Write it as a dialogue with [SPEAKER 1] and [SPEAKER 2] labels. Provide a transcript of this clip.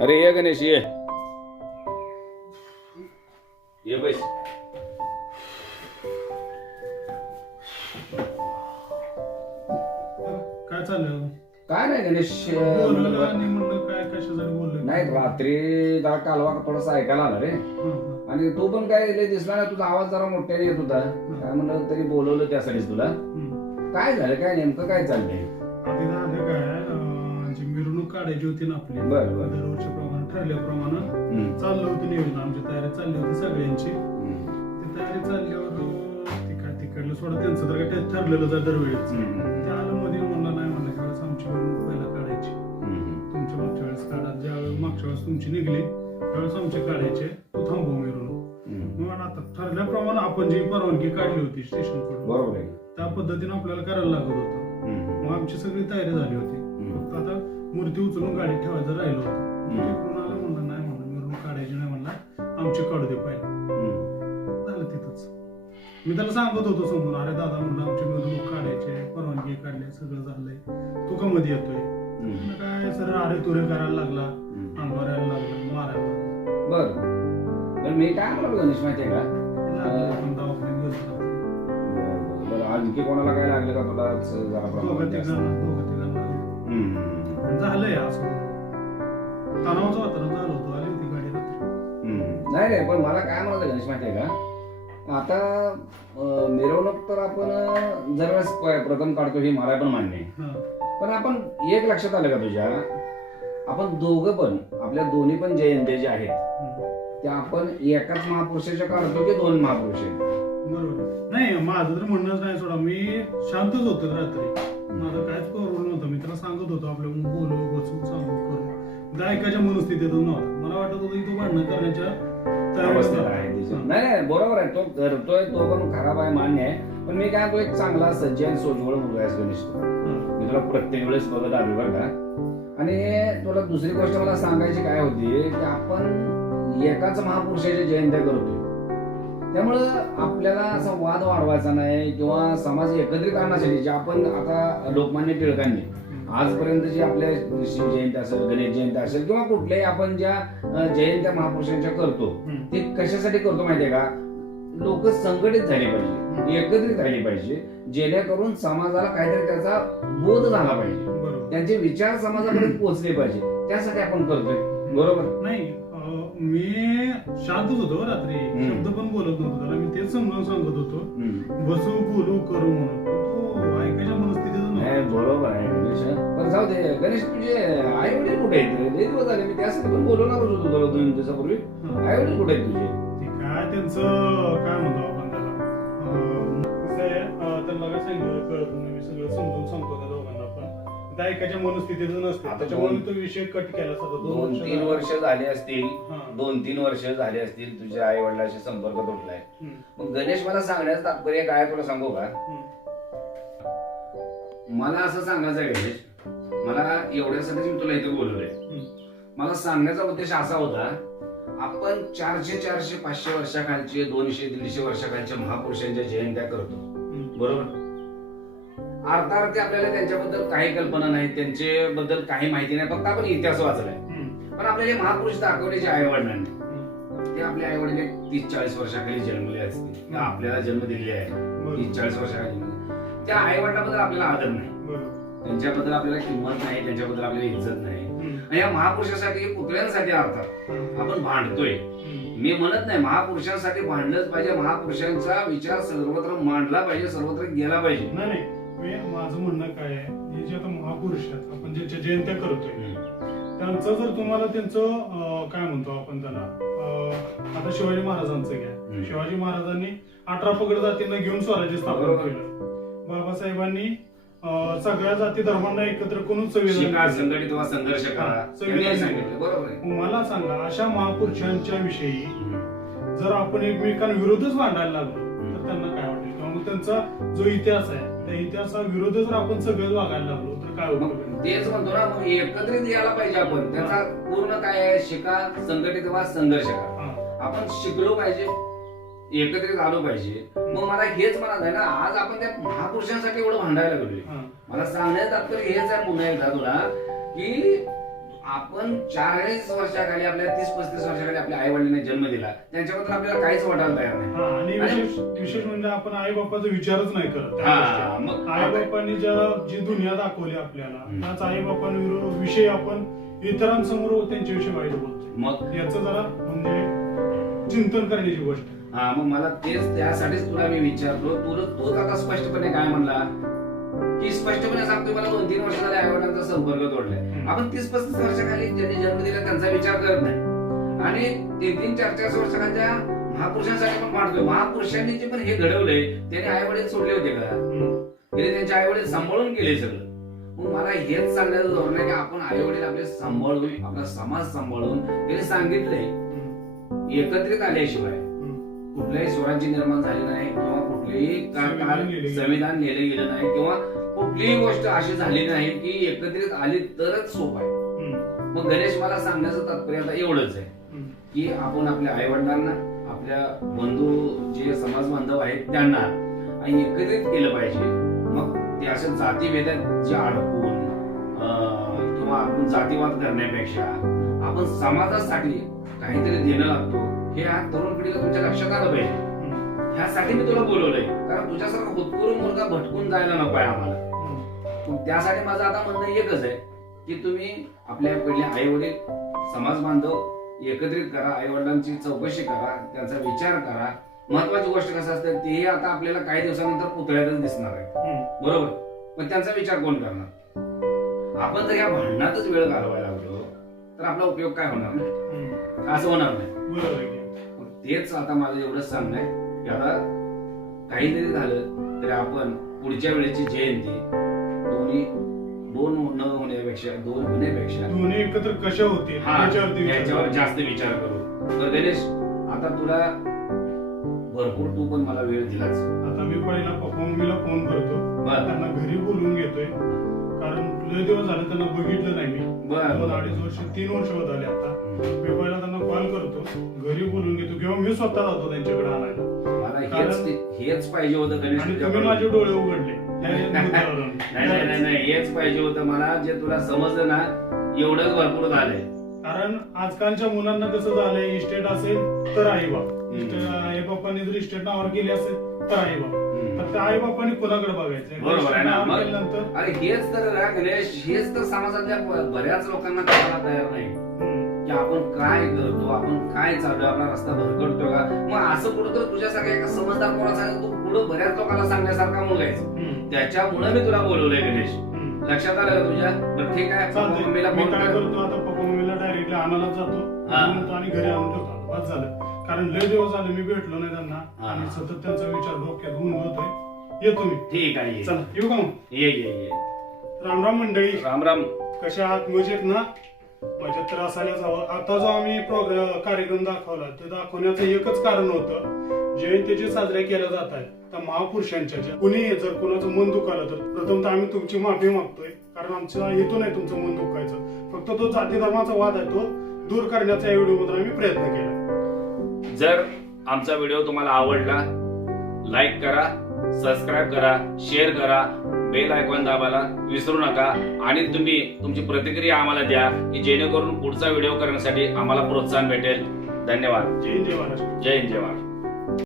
[SPEAKER 1] अरे ये गणेश ये. ये बैस.
[SPEAKER 2] काय चाललं
[SPEAKER 1] काय नाही गणेश
[SPEAKER 2] बोलवलं आणि म्हणलं काय कशासाठी बोललं
[SPEAKER 1] नाही रात्री जरा कालवा थोडासा ऐकायला आला रे. आणि तू पण काय लय दिसला नाही तुझा आवाज जरा मोठ्याने येत होता. काय म्हणलं तरी बोलवलं त्यासाठीच तुला. काय झालं काय नेमकं काय चाललंय?
[SPEAKER 2] काढायची होती ना आपली
[SPEAKER 1] बरं, बरं.
[SPEAKER 2] दरवर्षीप्रमाणे ठरल्याप्रमाणे
[SPEAKER 1] हम्म,
[SPEAKER 2] चाललं होतं नियोजन. आमची तयारी चालली होती सगळ्यांची.
[SPEAKER 1] हम्म,
[SPEAKER 2] ती तयारी चालल्यावर अं, ती काय तिकडलं सोडा. त्यांचं तर काय ठरलेलं जा दरवेळेच
[SPEAKER 1] हम्म,
[SPEAKER 2] ते आलं मध्ये म्हणलं नाही म्हणलं त्यावेळेस आमची मिरवणूक पहिला काढायची
[SPEAKER 1] हम्म,
[SPEAKER 2] तुमच्या मागच्या वेळेस काढा. ज्या मागच्या वेळेस तुमची निघली त्यावेळेस आमचे काढायचे. तो थांबव
[SPEAKER 1] हम्म.
[SPEAKER 2] मग आता ठरल्याप्रमाणे आपण जी परवानगी काढली होती स्टेशनकडून
[SPEAKER 1] बरोबर आहे.
[SPEAKER 2] त्या पद्धतीने आपल्याला करायला लागत होतं.
[SPEAKER 1] हम्म,
[SPEAKER 2] मग आमची सगळी तयारी झाली होती. फक्त आता मूर्ती उचलून गाडीत ठेवायचं राहिलं आलं म्हणलं नाही म्हणलं मिरवणूक काढायची नाही म्हणला. आमची काढू दे पहिला.
[SPEAKER 1] हम्म,
[SPEAKER 2] झालं तिथंच. मी त्याला सांगत होतो समोर अरे दादा म्हणलं आमची मिरवणूक काढायची आहे, परवानगी काढली सगळं झालंय. तू का मध्ये येतोय? काय सर अरे तुरे करायला लागला. अंगावर लागला मारायला लागला.
[SPEAKER 1] बरं. बरं मी काय म्हणलो गणेश माहितीये का?
[SPEAKER 2] लागलं पण दवाखान्यात गेलो होतो.
[SPEAKER 1] बरं, बरं. बरं आणखी कोणाला काय लागलं का तुला? जरा
[SPEAKER 2] झालंय असं. तणावाचं वातावरण झालं होतं आली होती गाडी रात्री.
[SPEAKER 1] हम्म. नाही नाही पण मला काय म्हणायचं गणेश माहितीये का? आता मिरवणूक तर आपण दरवेळेस प- प्रथम काढतो हे मला पण मान्य आहे.
[SPEAKER 2] हा.
[SPEAKER 1] पण आपण एक लक्षात आलं का तुझ्या? आपण दोघं पण आपल्या दोन्ही पण जयंत्या ज्या आहेत. त्या आपण एकाच महापुरुषाच्या काढतो की दोन महापुरुष आहेत?
[SPEAKER 2] बरोबर. नाही माझं तर म्हणणंच नाही सोडा. मी शांतच होतो रात्री. माझं काहीच प्रॉब्लेम नव्हता. मी त्याला सांगत होतो आपल्या बोलू बसू सांगू करू. त्या ऐकायच्या मनस्थितीतून नव्हता. मला वाटत होतं की तो भांडण करण्याच्या.
[SPEAKER 1] नाही नाही बरोबर आहे. तो करतोय तो पण खराब आहे मान्य आहे. पण मी काय तो एक चांगला सज्ज आणि सोजवळ मुलगा आहे गणेश.
[SPEAKER 2] हा.
[SPEAKER 1] मी तुला प्रत्येक वेळेस बघत आलो बरं का. आणि तुला दुसरी गोष्ट मला सांगायची काय होती की आपण एकाच महापुरुषाच्या जयंत्या करतोय. त्यामुळं आपल्याला असा वाद वाढवायचा नाही किंवा समाज एकत्रित आणण्यासाठी जे आपण आता लोकमान्य टिळकांनी आजपर्यंत जी आपल्या शिवजयंती असेल गणेश जयंती असेल किंवा कुठल्याही आपण ज्या जयंत्या महापुरुषांच्या करतो. ते कशासाठी करतो माहितीये का? लोक संघटित झाली पाहिजे एकत्रित राहिली पाहिजे जेणेकरून समाजाला काहीतरी त्याचा बोध झाला पाहिजे. त्यांचे विचार समाजापर्यंत पोहोचले पाहिजे. त्यासाठी आपण करतोय. बरोबर?
[SPEAKER 2] नाही. मी शांतच होतो रात्री. शब्द पण बोलत नव्हतो त्याला. मी तेच समजावून सांगत होतो. बसू बोलू करू म्हणून. तो ऐकायच्या मनस्थितीत
[SPEAKER 1] नाही, बरोबर आहे पण जाऊ दे गणेश तुझे आई वडील कुठे आहेत? लय दिवस झाले मी त्यासाठी पण बोलवणारच होतो तुला दोन दिवसापूर्वी. आई वडील कुठे आहेत तुझे?
[SPEAKER 2] ते काय त्यांचं काय म्हणतो आपण त्याला? कसं आहे त्यांना काय सांगितलं? कळत नाही. मी सगळं समजून सांगतो त्या दोघांना. पण त्या ऐकायच्या मनस्थितीत नसते.
[SPEAKER 1] आता
[SPEAKER 2] त्याच्यामुळे
[SPEAKER 1] दोन-
[SPEAKER 2] तो विषय कट केला सतत
[SPEAKER 1] दोन तीन वर्ष झाले. असतील.
[SPEAKER 2] हा.
[SPEAKER 1] दोन तीन वर्ष झाले असतील तुझ्या आई वडिलांशी संपर्क तुटलाय.
[SPEAKER 2] हम्म,
[SPEAKER 1] मग गणेश मला सांगण्याचं तात्पर्य काय आहे तुला सांगू का?
[SPEAKER 2] हम्म,
[SPEAKER 1] मला असं सांगायचं आहे गणेश. मला एवढ्यासाठीच मी तुला इथे बोलवलंय
[SPEAKER 2] हम्म.
[SPEAKER 1] मला सांगण्याचा उद्देश असा होता आपण चारशे चारशे पाचशे वर्षाखालचे दोनशे दीडशे वर्षाखालच्या महापुरुषांच्या जयंत्या करतो. बरोबर? अर्थार्थी आपल्याला त्यांच्याबद्दल काही कल्पना नाही त्यांच्याबद्दल काही माहिती नाही फक्त आपण इतिहास वाचलाय. पण आपल्याला महापुरुष दाखवले जे आई वडिलांनी. ते आपले आई वडील तीस चाळीस वर्षाखाली जन्मले असतील. आपल्याला जन्म दिले आहे. तीस चाळीस वर्षाखाली. त्या आई वडिलांबद्दल आपल्याला आदर नाही. त्यांच्याबद्दल आपल्याला किंमत नाही त्यांच्याबद्दल आपल्याला इज्जत नाही. आणि या महापुरुषासाठी पुतळ्यांसाठी अर्थात आपण भांडतोय. मी म्हणत नाही महापुरुषांसाठी भांडलंच पाहिजे महापुरुषांचा विचार सर्वत्र मांडला पाहिजे सर्वत्र गेला पाहिजे.
[SPEAKER 2] माझं म्हणणं काय आहे हे जे आता महापुरुष आहेत आपण ज्यांच्या जयंत्या करतोय त्यांचं जर तुम्हाला त्यांचं काय म्हणतो आपण त्याला आता शिवाजी महाराजांचं घ्या. शिवाजी महाराजांनी अठरा पगड जातींना घेऊन स्वराज्य स्थापन. केलं. बाबासाहेबांनी सगळ्या जाती धर्मांना एकत्र करून
[SPEAKER 1] संघर्ष करा.
[SPEAKER 2] मला सांगा अशा महापुरुषांच्या विषयी. जर आपण एकमेकांविरोधच मांडायला लागलो तर त्यांना काय वाटेल? किंवा मग त्यांचा जो इतिहास आहे त्या इतिहासाविरोध जर आपण सगळं वागायला लागलो तर काय
[SPEAKER 1] तेच म्हणतो ना मग एकत्रित यायला पाहिजे आपण. त्याचा पूर्ण काय आहे शिका संघटित व्हा संघर्ष करा. आपण शिकलो पाहिजे एकत्रित आलो पाहिजे. मग मला हेच म्हणत आहे ना आज आपण त्या महापुरुषांसाठी एवढं भांडायला लागलोय. मला सांगण्याचं तात्पर्य हेच आहे पुन्हा एकदा तुला की आपण चाळीस वर्षाखाली आपल्या तीस पस्तीस वर्षाखाली आपल्या आई वडिलांनी जन्म दिला. त्यांच्याबद्दल आपल्याला काहीच वाटायला तयार नाही.
[SPEAKER 2] हा, आणि विशेष विशेष म्हणजे आपण आई बाप्पाचा विचारच नाही करत. त्या
[SPEAKER 1] हा. मग
[SPEAKER 2] आई बाप्पांनी ज्या जी दुनिया दाखवली आपल्याला
[SPEAKER 1] हम्म.
[SPEAKER 2] त्याच आई बाप्पांविषयी आपण इतरांसमोर त्यांच्याविषयी वाईट बोलतोय.
[SPEAKER 1] मग?
[SPEAKER 2] याचं जरा म्हणजे चिंतन करण्याची गोष्ट आहे.
[SPEAKER 1] हा मग मला तेच त्यासाठीच तुला मी विचारलो तुला तूच आता स्पष्टपणे काय म्हणला? की स्पष्टपणे सांगतोय मला दोन तीन वर्ष झाले आई वडिलांचा संपर्क तोडलाय. आपण तीस पस्तीस वर्षाखाली ज्यांनी जन्म दिला त्यांचा विचार करत नाही आणि तीन तीन चार चार वर्षाखालच्या महापुरुषांसाठी पण मांडतोय महापुरुषांनी जे पण हे घडवलंय त्याने आई वडील सोडले होते का. त्याने त्यांचे आई वडील सांभाळून केले सगळं मला हेच सांगण्याचं धोरण आहे की आपण आई वडील आपले सांभाळून आपला समाज सांभाळून त्याने सांगितलंय. एकत्रित आल्याशिवाय. कुठल्याही स्वराज्य निर्माण झाले नाही किंवा कुठलेही.
[SPEAKER 2] संविधान लिहिले गेलं
[SPEAKER 1] नाही किंवा कुठलीही गोष्ट अशी झाली नाही की एकत्रित आली तरच सोप आहे. मग गणेश मला सांगण्याचं तात्पर्य आता एवढंच आहे. की आपण आपल्या आई वडिलांना आपल्या बंधू जे समाज बांधव आहेत त्यांना आणि एकत्रित केलं पाहिजे मग ते अशा जातीभेदात जे अडकून किंवा आपण जातीवाद करण्यापेक्षा आपण समाजासाठी काहीतरी देणं लागतो हे या तरुण पिढीला तुमच्या लक्षात आलं पाहिजे. ह्यासाठी मी तुला बोलवलंय कारण तुझ्यासारखा हुतकुरू मुलगा भटकून जायला नको आहे आम्हाला त्यासाठी माझं आता म्हणणं एकच आहे की तुम्ही आपल्या पहिले आई वडील समाज बांधव एकत्रित करा आई वडिलांची चौकशी करा त्यांचा विचार करा. महत्वाची गोष्ट कसं असते तेही आता आपल्याला काही दिवसानंतर पुतळ्यातच दिसणार आहे. बरोबर? पण त्यांचा विचार कोण करणार? आपण जर या भांडणातच वेळ घालवायला लागलो तर आपला उपयोग काय होणार नाही. असं होणार नाही. तेच आता माझं एवढंच सांगणं आहे. की आता काहीतरी झालं तरी आपण पुढच्या वेळेची जयंती दोन्ही दोन न होण्यापेक्षा दोन होण्यापेक्षा.
[SPEAKER 2] दोन्ही एकत्र कशा होतील?
[SPEAKER 1] हा
[SPEAKER 2] विचार
[SPEAKER 1] याच्यावर
[SPEAKER 2] करू.
[SPEAKER 1] जास्त विचार करू. तर गणेश आता तुला भरपूर तू पण मला वेळ दिलाच
[SPEAKER 2] आता मी पहिला पप्पा मम्मीला फोन करतो.
[SPEAKER 1] बर.
[SPEAKER 2] त्यांना घरी बोलवून घेतोय. कारण लय दिवस झाले त्यांना बघितलं नाही मी.
[SPEAKER 1] बर.
[SPEAKER 2] दोन अडीच वर्ष तीन वर्ष होत आले आता. मी पहिला त्यांना कॉल करतो. घरी बोलून घेतो. किंवा मी स्वतः जातो त्यांच्याकडे आणायला.
[SPEAKER 1] मला हेच हेच पाहिजे होतं गणेश
[SPEAKER 2] आणि तुम्ही
[SPEAKER 1] तुझ्याकडून.
[SPEAKER 2] माझे डोळे उघडले.
[SPEAKER 1] नाही नाही नाही नाही हेच पाहिजे होतं मला जे तुला समजलं ना एवढंच भरपूर झालंय.
[SPEAKER 2] कारण आजकालच्या मुलांना कसं झालंय इस्टेट असेल तर आई बाप. आई बापांनी जर इस्टेट नावावर केली असेल तर आई बाप. त्या आई बापांनी कोणाकडे बघायचं?
[SPEAKER 1] अरे हेच तर हेच तर समाजातल्या बऱ्याच लोकांना कळायला तयार नाही. की आपण काय करतो आपण काय चालू आपला रस्ता भरकडतोय का? मग असं कुठं तर तुझ्यासारख्या एका समजदार कोणाचा तू पुढे बऱ्याच लोकांना सांगण्यासारखा
[SPEAKER 2] हम्म,
[SPEAKER 1] त्याच्यामुळे मी तुला बोलवलंय गणेश. लक्षात आलं का तुझ्या? बरं ठीक आहे. मम्मीला फोन
[SPEAKER 2] करतो आता पप्पा मम्मीला डायरेक्टली आणायला जातो. आणि घरी आणून ठेवतो. बस झालं. कारण लय दिवस झाले मी भेटलो नाही त्यांना. आणि सतत त्यांचा विचार डोक्यात होऊन होतोय. येतो मी
[SPEAKER 1] ठीक आहे.
[SPEAKER 2] चला येऊ का
[SPEAKER 1] ये ये
[SPEAKER 2] राम राम मंडळी.
[SPEAKER 1] राम राम
[SPEAKER 2] कशा आहात? मजेत ना? मजेत तर असायला जावं. आता जो आम्ही प्रोग्राम कार्यक्रम दाखवला ते दाखवण्याचं एकच कारण होतं जयंतीचे साजऱ्या केल्या जात आहेत त्या महापुरुषांच्या ज्या. कुणी जर कोणाचं मन दुखालं तर प्रथम तर आम्ही तुमची माफी मागतोय कारण आमचा हेतू नाही तुमचं मन दुखायचं. फक्त तो जाती धर्माचा वाद आहे तो दूर करण्याचा या व्हिडिओ आम्ही प्रयत्न केला.
[SPEAKER 1] जर आमचा व्हिडिओ तुम्हाला आवडला लाईक करा सबस्क्राईब करा शेअर करा बेल आयकॉन दाबायला विसरू नका. आणि तुम्ही तुमची प्रतिक्रिया आम्हाला द्या की जेणेकरून पुढचा व्हिडिओ करण्यासाठी आम्हाला प्रोत्साहन भेटेल. धन्यवाद.
[SPEAKER 2] जय जय महाराष्ट्र.
[SPEAKER 1] जय हिंद जय महाराष्ट्र.